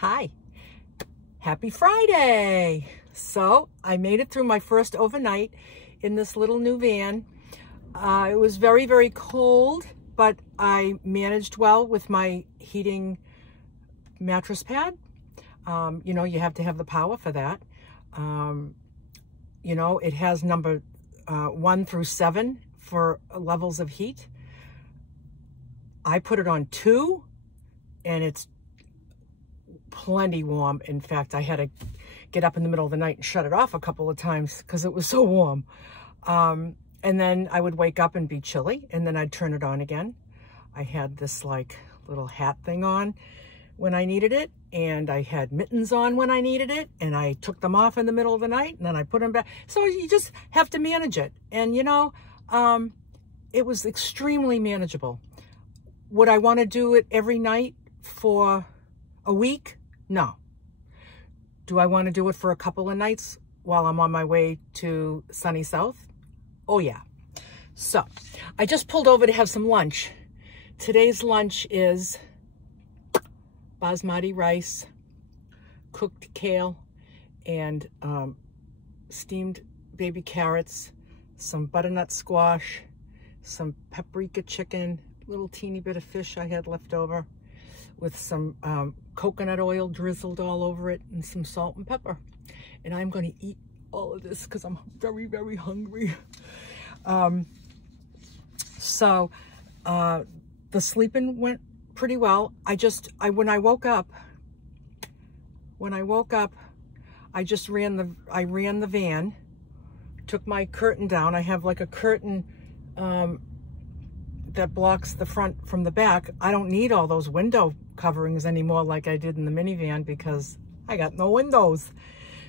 Hi, happy Friday. So I made it through my first overnight in this little new van. It was very, very cold, but I managed well with my heating mattress pad. You know, you have to have the power for that. You know, it has number 1 through 7 for levels of heat. I put it on 2 and it's plenty warm. In fact, I had to get up in the middle of the night and shut it off a couple of times because it was so warm. And then I would wake up and be chilly, and then I'd turn it on again. I had this like little hat thing on when I needed it, and I had mittens on when I needed it, and I took them off in the middle of the night, and then I put them back. So you just have to manage it. And you know, it was extremely manageable. Would I want to do it every night for a week? No. Do I want to do it for a couple of nights while I'm on my way to sunny South? Oh yeah. So I just pulled over to have some lunch. Today's lunch is basmati rice, cooked kale, and steamed baby carrots, some butternut squash, some paprika chicken, little teeny bit of fish I had left over, with some coconut oil drizzled all over it, and some salt and pepper. And I'm going to eat all of this because I'm very, very hungry. So the sleeping went pretty well. When I woke up, I just ran the van, took my curtain down. I have like a curtain that blocks the front from the back. I don't need all those window coverings anymore like I did in the minivan because I got no windows.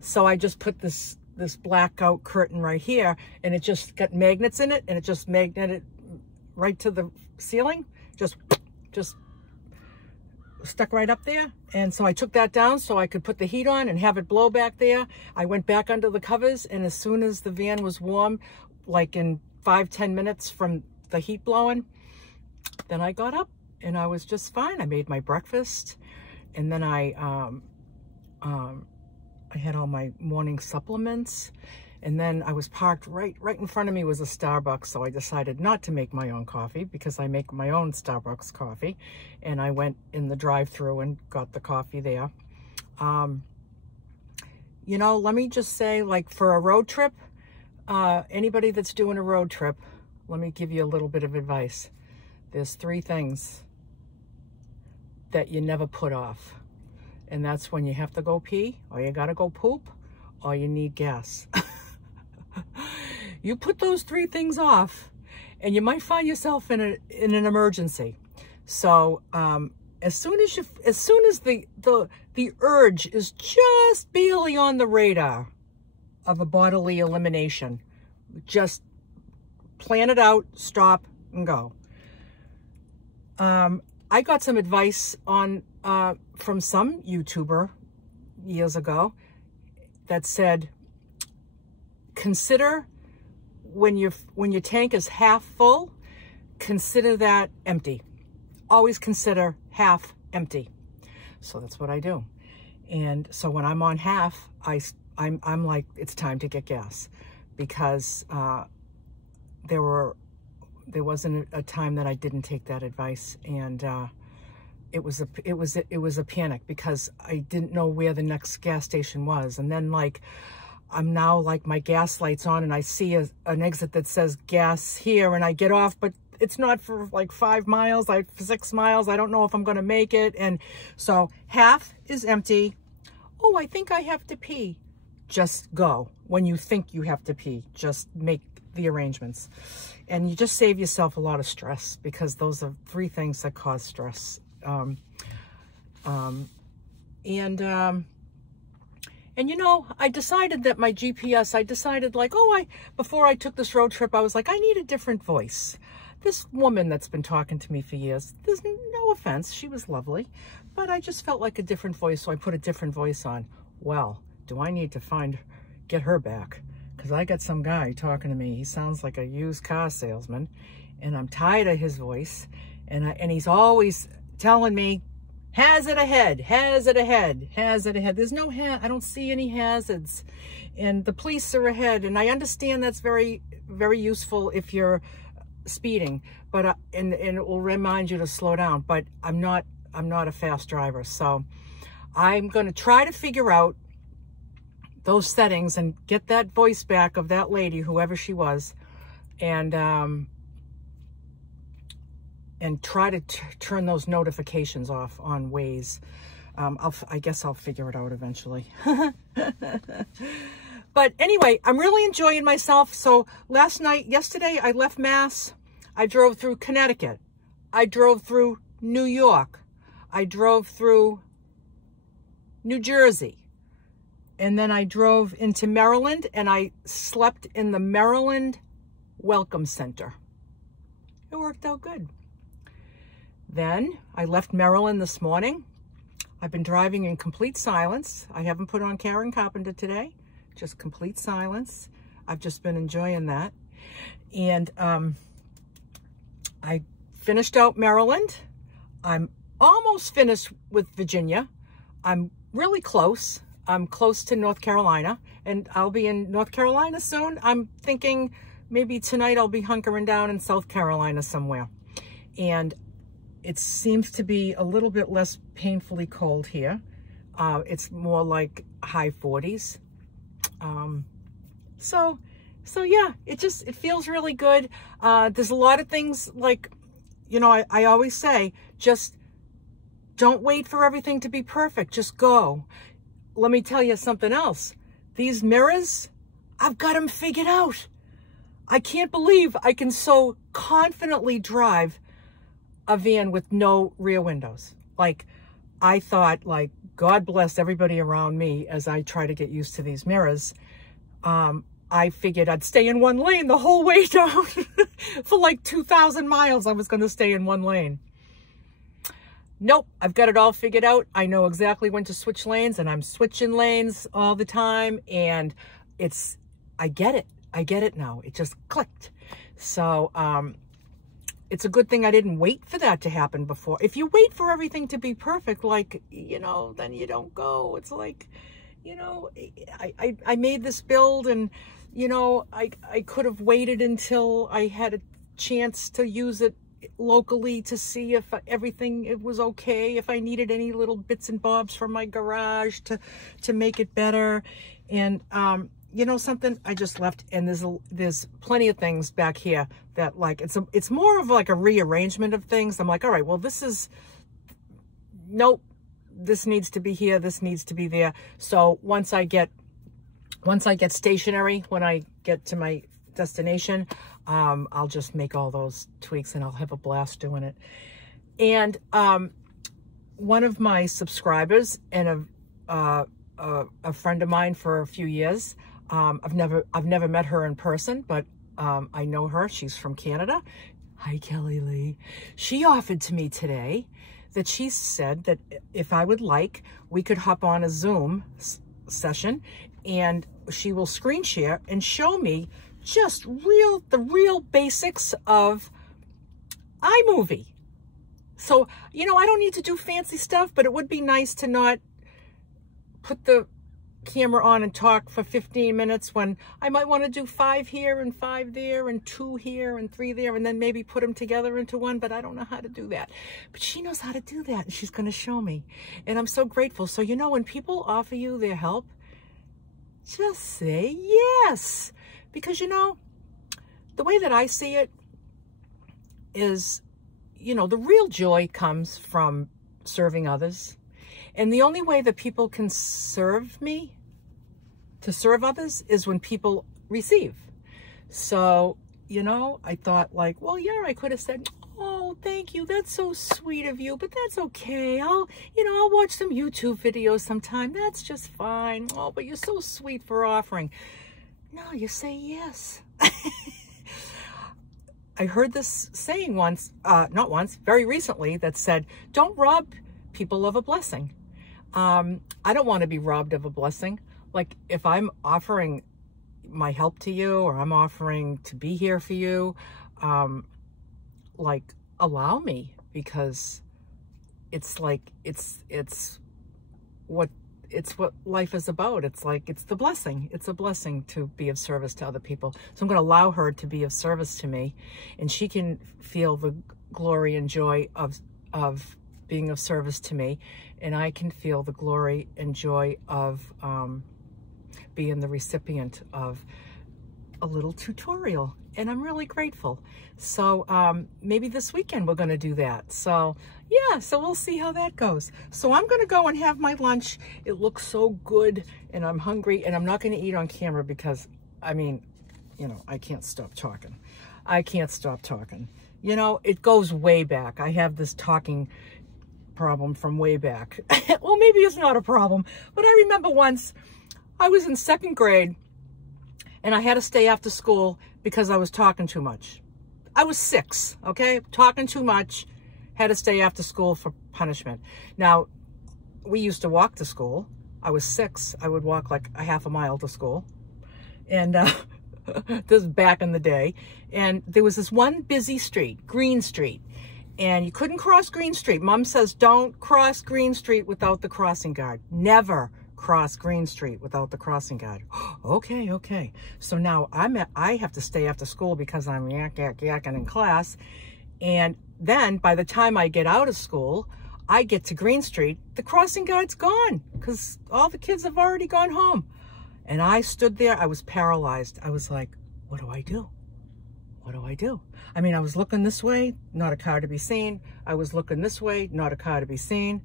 So I just put this blackout curtain right here, and it just got magnets in it, and it just magneted right to the ceiling, just stuck right up there. And so I took that down so I could put the heat on and have it blow back there. I went back under the covers, and as soon as the van was warm, like in 5-10 minutes from the heat blowing, then I got up and I was just fine. I made my breakfast, and then I had all my morning supplements, and then I was parked right in front of me was a Starbucks, so I decided not to make my own coffee because I make my own Starbucks coffee, and I went in the drive-thru and got the coffee there. You know, let me just say, like, for a road trip, anybody that's doing a road trip, let me give you a little bit of advice. There's 3 things that you never put off. And that's when you have to go pee, or you gotta go poop, or you need gas. You put those 3 things off, and you might find yourself in an emergency. So as soon as the urge is just barely on the radar of a bodily elimination, just plan it out, stop, and go. I got some advice on from some YouTuber years ago that said, consider when your tank is half full, consider that empty. Always consider half empty. So that's what I do. And so when I'm on half, I'm like, it's time to get gas, because there wasn't a time that I didn't take that advice, and it was a panic because I didn't know where the next gas station was. And then, like, I'm now like, my gas light's on, and I see an exit that says gas here, and I get off, but it's not for like 5 miles, 6 miles. I don't know if I'm going to make it. And so half is empty. Oh, I think I have to pee. Just go. When you think you have to pee, just make the arrangements, and you just save yourself a lot of stress, because those are 3 things that cause stress. And you know, I decided that my GPS, like, before I took this road trip, I was like, I need a different voice. This woman that's been talking to me for years, there's no offense, she was lovely, but I just felt like a different voice, so I put a different voice on. Well, do I need to get her back? Because I got some guy talking to me. He sounds like a used car salesman, and I'm tired of his voice. And he's always telling me Hazard ahead, hazard ahead, hazard ahead. There's no I don't see any hazards. And the police are ahead. And I understand that's very, very useful if you're speeding, but and it will remind you to slow down. But I'm not a fast driver. So I'm going to try to figure out those settings and get that voice back of that lady, whoever she was, and try to turn those notifications off on Waze. I guess I'll figure it out eventually. But anyway, I'm really enjoying myself. So yesterday, I left Mass. I drove through Connecticut. I drove through New York. I drove through New Jersey. And then I drove into Maryland, and I slept in the Maryland Welcome Center. It worked out good. Then I left Maryland this morning. I've been driving in complete silence. I haven't put on Karen Carpenter today, just complete silence. I've just been enjoying that. And I finished out Maryland. I'm almost finished with Virginia. I'm really close. I'm close to North Carolina, and I'll be in North Carolina soon. I'm thinking maybe tonight I'll be hunkering down in South Carolina somewhere. And it seems to be a little bit less painfully cold here. It's more like high 40s. So yeah, it feels really good. There's a lot of things like, you know, I always say, just don't wait for everything to be perfect. Just go. Let me tell you something else. These mirrors, I've got them figured out. I can't believe I can so confidently drive a van with no rear windows. Like, I thought, like, God bless everybody around me as I try to get used to these mirrors. I figured I'd stay in one lane the whole way down. For like 2,000 miles, I was going to stay in one lane. Nope, I've got it all figured out. I know exactly when to switch lanes, and I'm switching lanes all the time. And I get it. I get it now. It just clicked. So, it's a good thing I didn't wait for that to happen before. If you wait for everything to be perfect, like, you know, then you don't go. It's like, you know, I made this build, and, you know, I could have waited until I had a chance to use it locally to see if everything was okay, if I needed any little bits and bobs from my garage to make it better. And you know something, I just left, and there's plenty of things back here that, like, it's more of like a rearrangement of things. I'm like, all right, well, nope, this needs to be here, this needs to be there. So once I get stationary, when I get to my destination, I'll just make all those tweaks, and I'll have a blast doing it. And one of my subscribers and a friend of mine for a few years, I've never met her in person, but I know her. She's from Canada. Hi, Kelly Lee. She offered to me today that she said that if I would like, we could hop on a Zoom session, and she will screen share and show me just the real basics of iMovie. So, you know, I don't need to do fancy stuff, but it would be nice to not put the camera on and talk for 15 minutes when I might want to do 5 here and 5 there and 2 here and 3 there, and then maybe put them together into one, but I don't know how to do that. But she knows how to do that, and she's going to show me. And I'm so grateful. So, you know, when people offer you their help, just say yes. Because, you know, the way that I see it is, you know, the real joy comes from serving others. And the only way that people can serve others, is when people receive. So, you know, I thought, like, well, yeah, I could have said, oh, thank you, that's so sweet of you, but that's okay. I'll watch some YouTube videos sometime. That's just fine. Oh, but you're so sweet for offering. No, you say yes. I heard this saying very recently, that said, don't rob people of a blessing. I don't want to be robbed of a blessing. Like, if I'm offering my help to you, or I'm offering to be here for you, like, allow me, because it's like, it's what life is about. It's like, it's the blessing. It's a blessing to be of service to other people. So I'm going to allow her to be of service to me, and she can feel the glory and joy of being of service to me. And I can feel the glory and joy of being the recipient of a little tutorial. And I'm really grateful. So maybe this weekend we're going to do that. So yeah, so we'll see how that goes. So I'm going to go and have my lunch. It looks so good and I'm hungry, and I'm not going to eat on camera because, I mean, you know, I can't stop talking. I can't stop talking. You know, it goes way back. I have this talking problem from way back. Well, maybe it's not a problem, but I remember once I was in 2nd grade and I had to stay after school because I was talking too much. I was 6, okay? Talking too much, had to stay after school for punishment. Now, we used to walk to school. I was 6. I would walk like a half a mile to school. And this is back in the day. And there was this one busy street, Green Street. And you couldn't cross Green Street. Mom says, don't cross Green Street without the crossing guard. Never cross Green Street without the crossing guard. Okay, okay. So now I have to stay after school because I'm yakking in class. And then by the time I get out of school, I get to Green Street, the crossing guard's gone because all the kids have already gone home. And I stood there, I was paralyzed. I was like, what do I do? What do I do? I mean, I was looking this way, not a car to be seen. I was looking this way, not a car to be seen.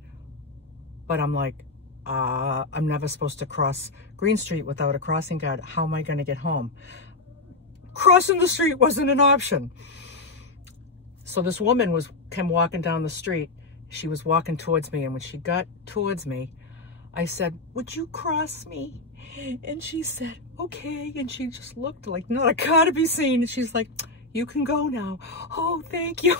But I'm like, I'm never supposed to cross Green Street without a crossing guard. How am I going to get home? Crossing the street wasn't an option. So this woman came walking down the street. She was walking towards me, and when she got towards me, I said, would you cross me? And she said, okay. And she just looked like not a car to be seen. And she's like, you can go now. Oh, thank you.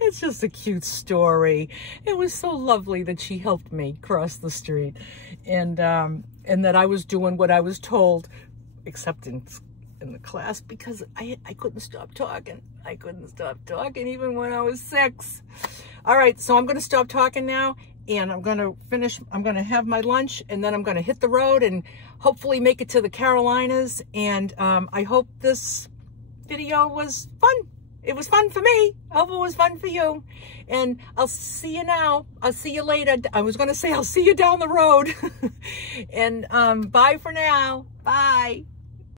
It's just a cute story. It was so lovely that she helped me cross the street, and that I was doing what I was told, except in the class, because I couldn't stop talking. I couldn't stop talking even when I was 6. All right, so I'm going to stop talking now, and I'm going to finish. I'm going to have my lunch, and then I'm going to hit the road and hopefully make it to the Carolinas. And I hope this video was fun. It was fun for me. I hope it was fun for you. And I'll see you now. I'll see you later. I was going to say I'll see you down the road. And bye for now. Bye.